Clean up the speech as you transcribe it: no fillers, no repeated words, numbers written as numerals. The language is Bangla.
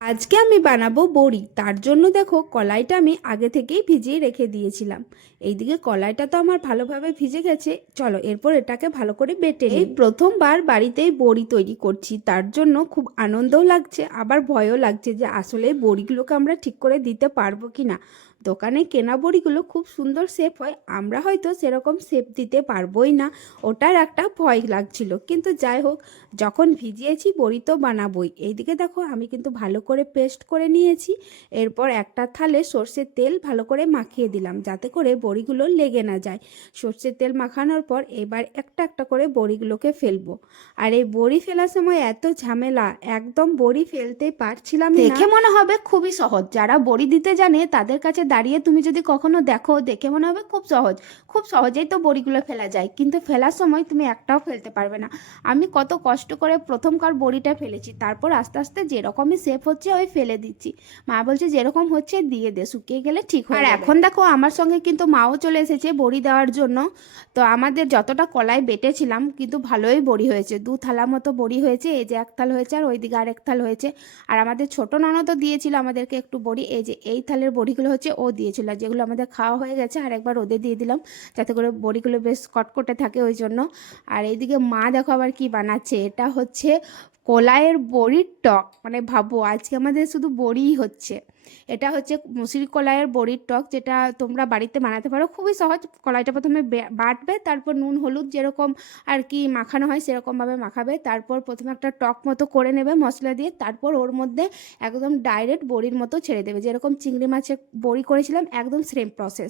আজকে আমি বানাবো বড়ি। তার জন্য দেখো কলাইটা আমি আগে থেকেই ভিজিয়ে রেখে দিয়েছিলাম। এইদিকে কলাইটা তো আমার ভালোভাবে ভিজে গেছে। চলো এরপর এটাকে ভালো করে বেটে নিই। এই প্রথমবার বাড়িতেই বড়ি তৈরি করছি, তার জন্য খুব আনন্দও লাগছে আবার ভয়ও লাগছে যে আসলে বড়িগুলোকে আমরা ঠিক করে দিতে পারবো কি না। দোকানে কেনা বড়িগুলো খুব সুন্দর শেপ হয়, আমরা হয়তো সেরকম শেপ দিতে পারবোই না, ওটার একটা ভয় লাগছিল। কিন্তু যাই হোক, যখন ভিজিয়েছি বড়ি তো বানাবোই। এইদিকে দেখো আমি কিন্তু ভালো করে পেস্ট করে নিয়েছি। এরপর একটা থালে সর্ষের তেল ভালো করে মাখিয়ে দিলাম যাতে করে বড়িগুলো লেগে না যায়। সর্ষের তেল মাখানোর পর এবার একটা একটা করে বড়িগুলোকে ফেলবো। আর এই বড়ি ফেলার সময় এত ঝামেলা, একদম বড়ি ফেলতে পারছিলাম না। দেখে মনে হবে খুবই সহজ, যারা বড়ি দিতে জানে তাদের কাছে দাঁড়িয়ে তুমি যদি কখনো দেখো, দেখে মনে হবে খুব সহজ, খুব সহজেই তো বড়িগুলো ফেলা যায়, কিন্তু ফেলার সময় তুমি একটাও ফেলতে পারবে না। আমি কত কষ্ট করে প্রথমকার বড়িটা ফেলেছি, তারপর আস্তে আস্তে যেরকমই শেপ হচ্ছে ওই ফেলে দিচ্ছি। মা বলছে যেরকম হচ্ছে দিয়ে দে, শুকিয়ে গেলে ঠিক হয়ে যাবে। আর এখন দেখো আমার সঙ্গে কিন্তু মাও চলে এসেছে বড়ি দেওয়ার জন্য। তো আমাদের যতটা কলাই বেটেছিলাম কিন্তু ভালোই বড়ি হয়েছে, 2 থালা মতো বড়ি হয়েছে। এই যে 1 থাল হয়েছে আর ওইদিকে আর 1 থাল হয়েছে। আর আমাদের ছোট ননদও দিয়েছিল আমাদেরকে একটু বড়ি, এই যে এই থালের বড়িগুলো হচ্ছে ও দিয়েছিল, যেগুলো আমাদের খাওয়া হয়ে গেছে আর একবার ওদের দিয়ে দিলাম যাতে করে বড়িগুলো বেশ কটকটে থাকে ওই জন্য। আর এইদিকে মা দেখো আবার কি বানাচ্ছে, এটা হচ্ছে কলাইয়ের বড়ির টক। মানে ভাবো আজকে আমাদের শুধু বড়িই হচ্ছে। এটা হচ্ছে মুসুরি কলাইয়ের বড়ির টক, যেটা তোমরা বাড়িতে বানাতে পারো, খুবই সহজ। কলাইটা প্রথমে বাটবে, তারপর নুন হলুদ যেরকম আর কি মাখানো হয় সেরকমভাবে মাখাবে, তারপর প্রথমে একটা টক মতো করে নেবে মশলা দিয়ে, তারপর ওর মধ্যে একদম ডাইরেক্ট বড়ির মতো ছেড়ে দেবে, যেরকম চিংড়ি মাছের বড়ি করেছিলাম একদম সেম প্রসেস।